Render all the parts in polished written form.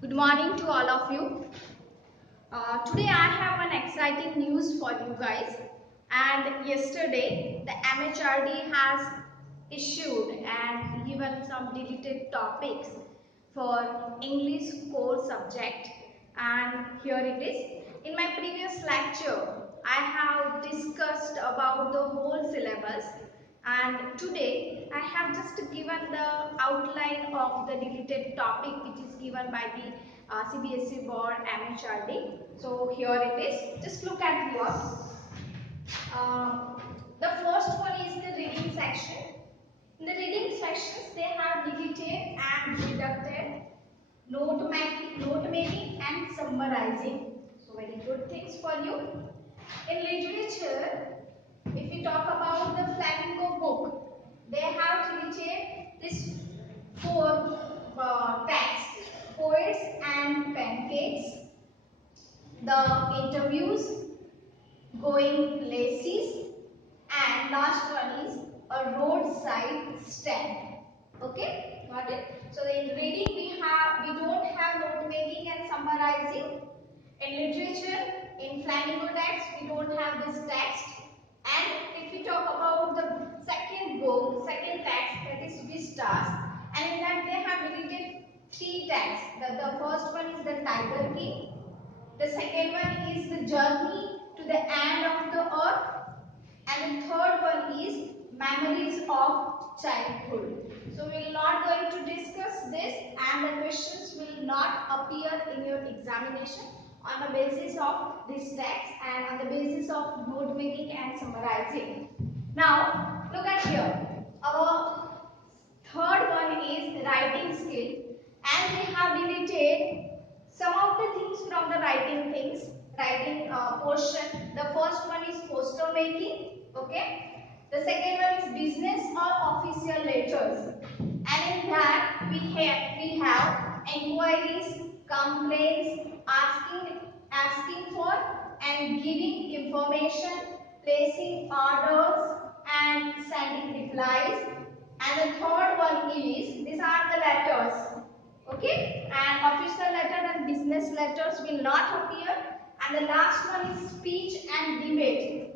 Good morning to all of you. Today I have an exciting news for you guys. And yesterday the MHRD has issued and given some deleted topics for English core subject. And here it is. In my previous lecture, I have discussed about the whole syllabus. And today I have just given the outline of the deleted topic which is given by the CBSE board MHRD. So here it is. Just look at here. The first one is the reading section. In the reading sections they have deleted and deducted note making and summarizing. So very good things for you. In literature, if we talk about the Flamingo book, they have deleted this four texts: Poets and Pancakes, The Interviews, Going Places, and last one is A Roadside Stand. Okay, got it? So in reading we don't have note making and summarizing. In literature, in Flamingo text, we don't have this text. And if we talk about the second book, second text, that is Vistas, and in that they have deleted three texts. The first one is the Tiger King. The second one is the Journey to the End of the Earth. And the third one is Memories of Childhood. So we will not going to discuss this, and the questions will not appear in your examination on the basis of this text and on the basis of note making and summarizing. Now look at here. Our third one is writing skill, and we have deleted some of the things from the writing portion. The first one is poster making. Okay. The second one is business or official letters, and in that we have inquiries, complaints, asking for and giving information, placing orders and sending replies. And the third one is, these are the letters. Okay, and official letter and business letters will not appear. And the last one is speech and debate,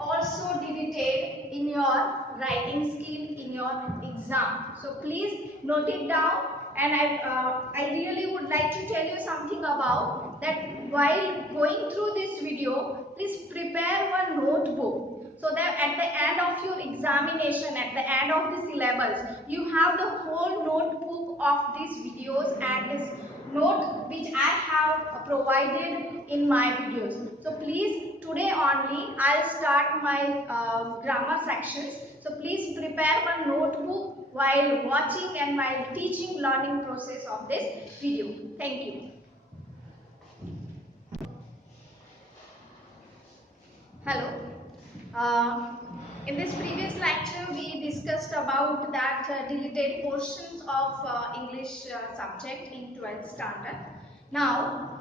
also deleted in your writing skill in your exam. So please note it down. And I really would like to tell you something about that. While going through this video, please prepare one notebook, so that at the end of your examination, at the end of the syllabus, you have the whole notebook of these videos and this note which I have provided in my videos. So please, today only I'll start my grammar sections. So please prepare one notebook while watching and while teaching learning process of this video. Thank you. Hello. In this previous lecture, we discussed about that deleted portions of English subject in 12th standard. Now,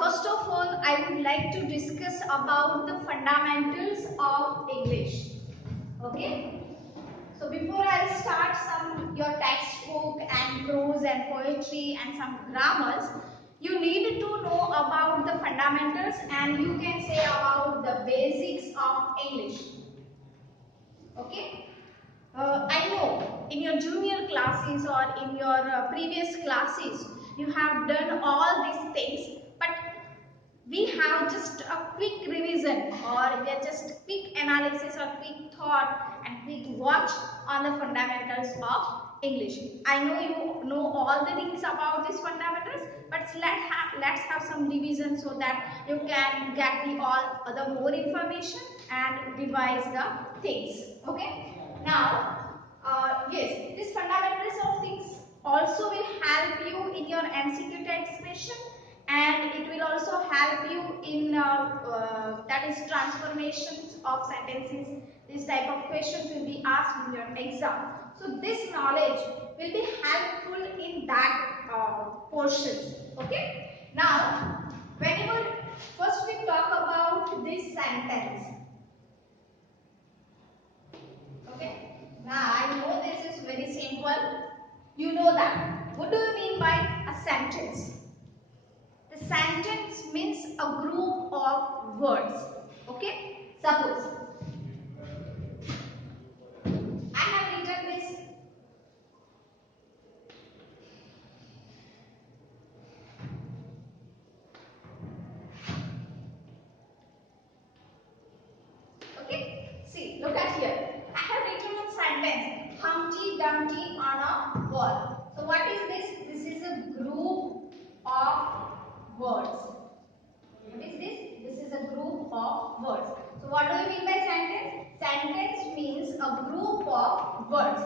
first of all, I would like to discuss about the fundamentals of English. Okay. So before I start your textbook and prose and poetry and some grammars, you need to know about the fundamentals, and you can say about the basics of English. Okay. I know in your junior classes or in your previous classes you have done all these things, but we have just a quick revision, or we are just quick analysis or quick thought and quick watch on the fundamentals of English. I know you know all the things about these fundamentals, but let's have some revision so that you can get the more information and revise the things. Okay. Now, yes, these fundamentals of things also will help you in your MCQ text question, and it will also help you in that is transformations of sentences. This type of questions will be asked in your exam. So this knowledge will be helpful in that portion. Okay. Now, whenever first we talk about this sentence. Okay. Now I know this is very simple. You know that. What do you mean by a sentence? The sentence means a group of words. Okay? Suppose I have written this. Okay? See, look at here. I have written one sentence. Humpty Dumpty on a wall. So what is this? This is a group of words. What is this? This is a group of words. So what do you mean by sentence? Sentence means a group of words.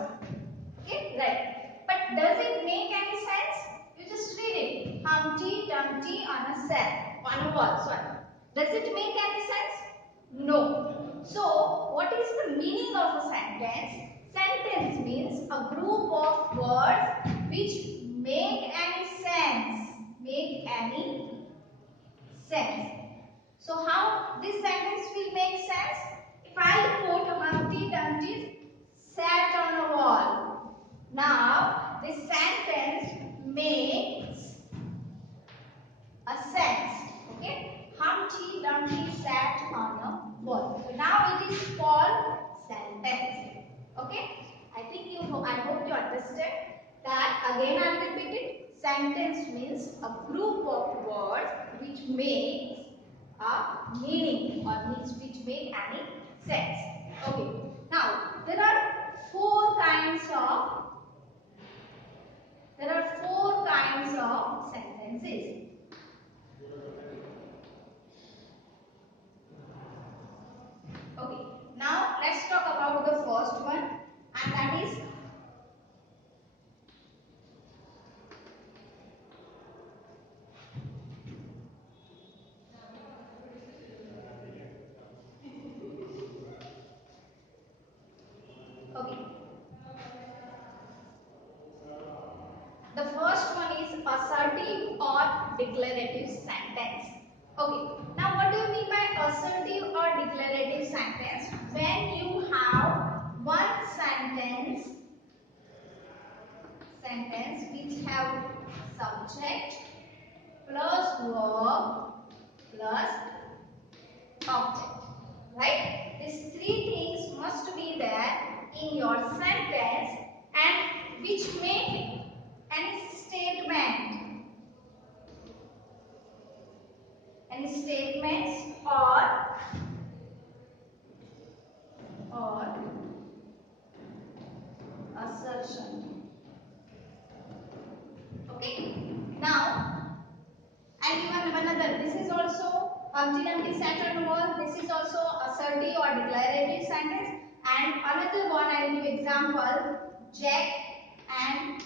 Okay, right. But does it make any sense? You just read it. Humpty Dumpty on a wall. Sorry. Does it make any sense? No. So what is the meaning of a sentence? Sentence means a group of words which make any sense. Make any sense. So how this sentence will make sense? If I put Humpty Dumpty sat on a wall. Now this sentence makes a sense. Okay? Humpty Dumpty sat on a wall. So now it is called sentence. Okay? I hope you understand that. Again I will repeat it. Sentence means a group of words which makes a meaning or which make any sense. Okay. Now there are four kinds of sentences. Okay. Now let's talk about the first one, and that is okay. The first one is assertive or declarative sentence. Okay. Now what do you mean by assertive or declarative sentence? When you have one sentence which have subject plus verb plus object. Right? These three things must be there in your sentence and which make any statements or assertion. Okay. Now, and even another. This is also Humpty Dumpty sat on a wall. This is also assertive or declarative sentence. And another one I will give example. Jack and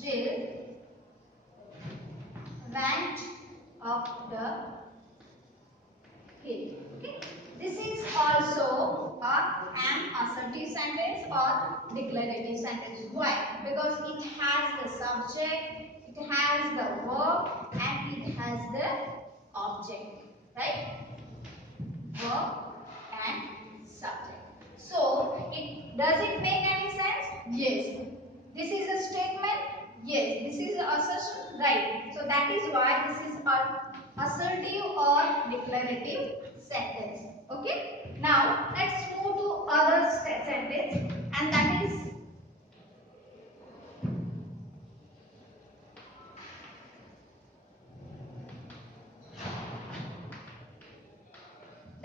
Jill went up the hill. Okay. This is also an assertive sentence or declarative sentence. Why? Because it has the subject, it has the verb, and it has the object. Right? Verb and subject. So, does it make any sense? Yes. This is a statement. Yes. This is an assertion. Right. So that is why this is an assertive or declarative sentence. Okay. Now let's move to other sentence, and that is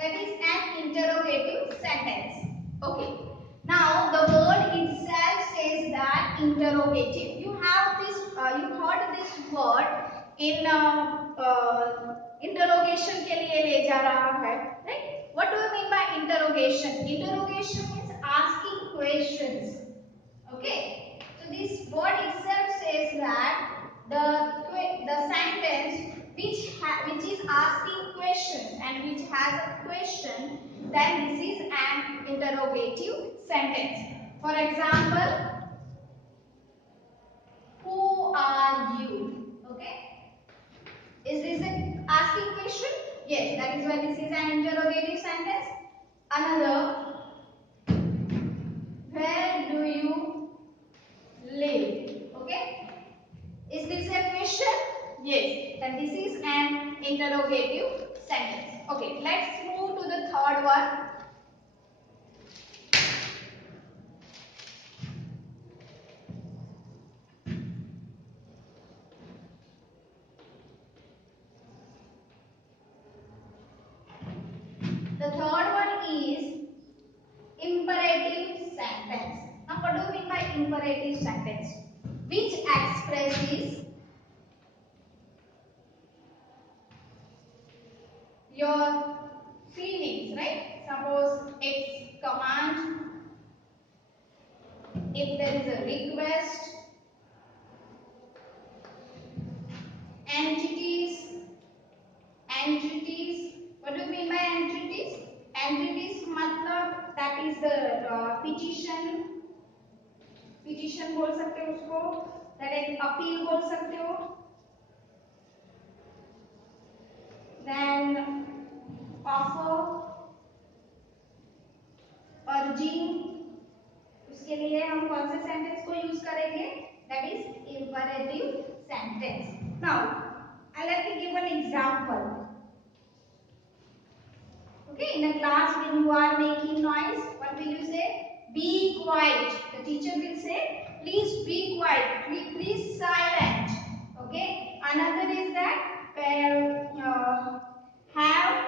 an interrogative sentence. Okay. Now the word itself says that interrogative. You have this. You heard this word in interrogation के लिए ले जा रहा है. Right? What do you mean by interrogation? Interrogation means asking questions. Okay. So this word itself says that the sentence which is asking questions and which has a question, then this is an interrogative sentence. For example, who are you? Okay. Is this an asking question? Yes, that is why this is an interrogative sentence. Another, where do you live? Okay. Is this a question? Yes. Then this is an interrogative sentence. Okay, let's move to the third one. The third one is imperative sentence. Now, what do you mean by imperative sentence? Which expresses your feelings, right? Suppose it's command, if there is a request, entities, entities. What do you mean by entities? Entities मतलब that is the petition, petition बोल सकते हो उसको, that is appeal बोल सकते हो. Then offer, urging, उसके लिए हम कौन से सेंटेंस को यूज करेंगे? That is imperative sentence. Now, let me give an example. Okay, in a class when you are making noise, what will you say? Be quiet. The teacher will say, please be quiet. Please silent. Okay. Another is that have,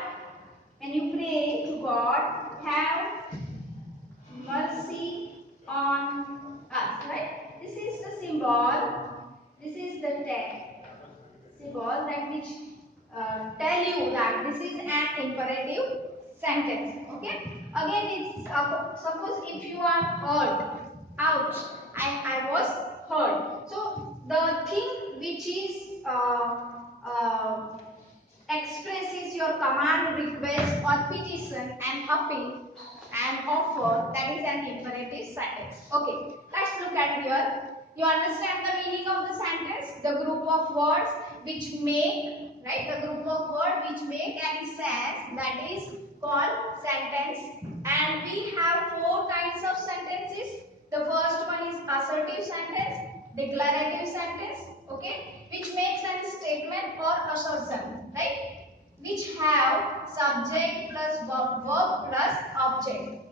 when you pray to God, have mercy on us. Right. This is the symbol. This is the text symbol that which tell you that this is an imperative sentence. Okay. Again, it's suppose if you are hurt, ouch, I was hurt. So the thing which is expresses your command, request, or petition and appeal and offer, that is an imperative sentence. Okay. Let's look at here. You understand the meaning of the sentence? The group of words which make, right? The group of words which make any sense, that is called sentence. And we have four kinds of sentences. The first one is assertive sentence, declarative sentence, okay, which makes any statement or assertion, right? Which have subject plus verb plus object.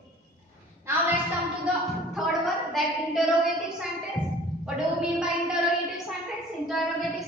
Now let's come to the third one, that interrogative sentence. What do you mean by interrogative sentence? Interrogative sentence